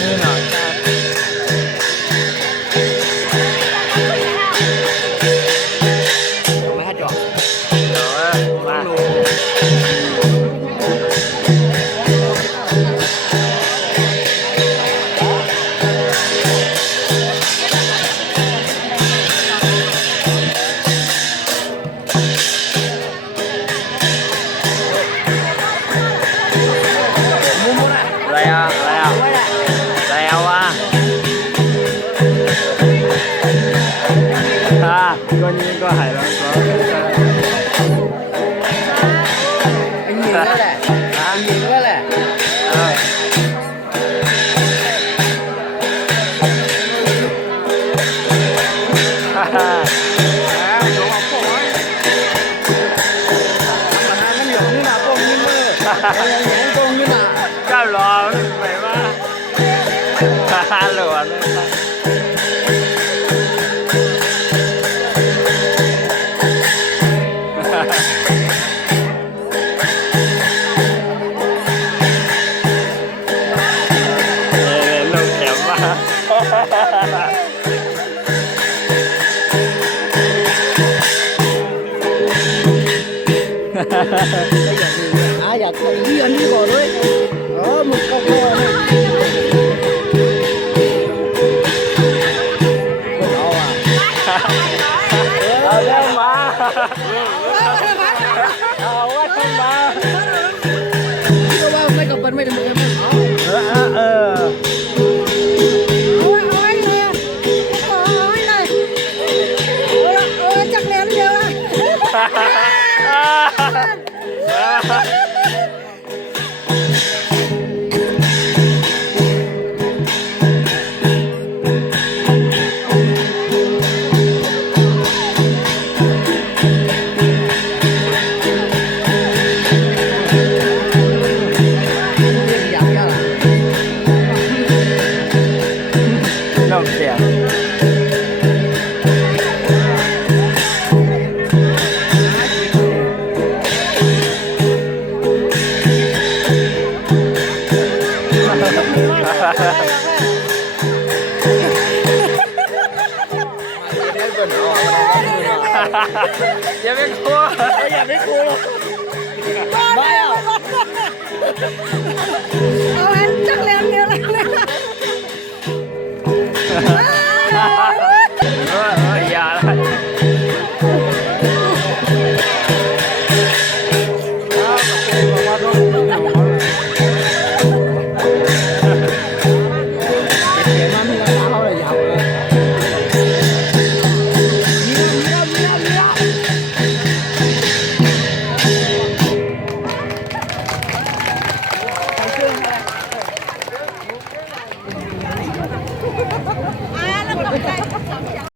นี่หน่อยไม่ให้จอดเดี๋ยวมาอะไรอ่ะแล้วอ่ะก็นี่ก็หายแล้วก็ไอ้หญิงก็แหละหญิงก็แหละก็รอไปว่าหลวนลูกแข็งมากอยากตัวนี้อันนี้ก่อนเลยมึงก็พอเลยเอาเร็วมาเอาว่าทำมาก็ว่าไม่กับมันไม่ได้มือมันจักแหลมเดียวน้ำเสียงอย่าไปกลัวอย่าไปกลัวไม่เอา